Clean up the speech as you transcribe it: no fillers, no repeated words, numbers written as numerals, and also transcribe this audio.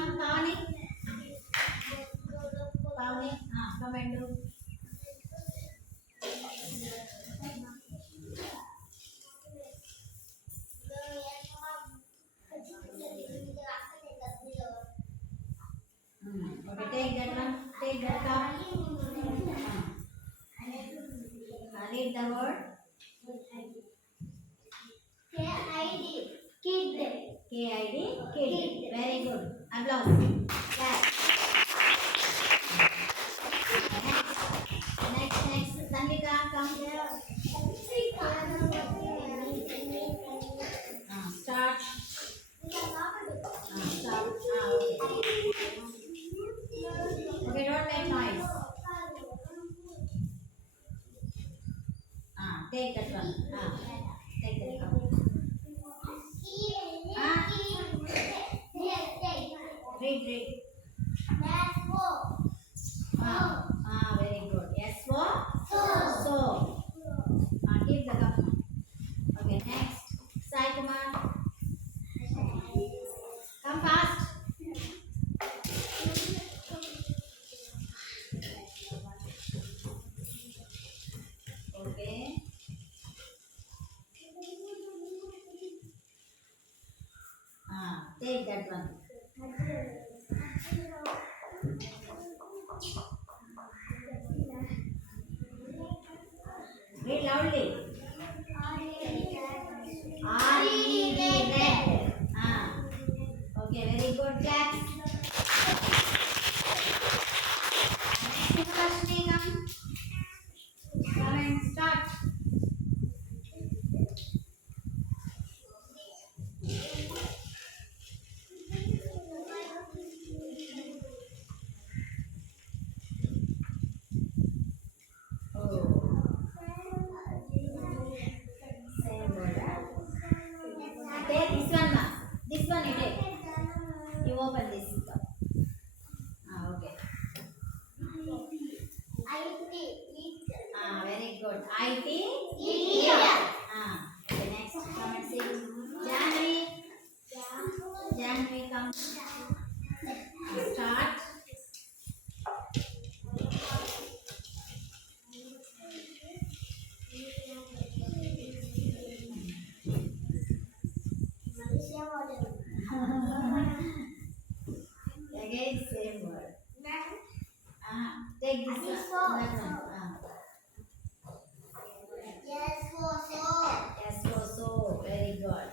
come, Pavani. Pavani, come and do. Okay, take that one. Take that cup. Read the word. K-I-D. Kid. K-I-D. Kid. Very good. Applause. Clap. Next. Tanvika, come here. Start. Stop. Okay. Okay, don't make noise. Take that one. Take that one. Read. Very good. Yes, for? So. Keep the cup. Okay, next. Sai Kumar. Come fast. Okay. Take that one. Read loudly. R-E-D, red. Okay, very good. Claps. Next, Lakshmi, come. Come and start. Oh, same word. Take this one, ma. This one you take. You open this. Okay. Very good. IT? Okay, next. Come and see. Janvi, come. Start. Again, same word. Take this one. Yes, for so. Yes, so. Very good.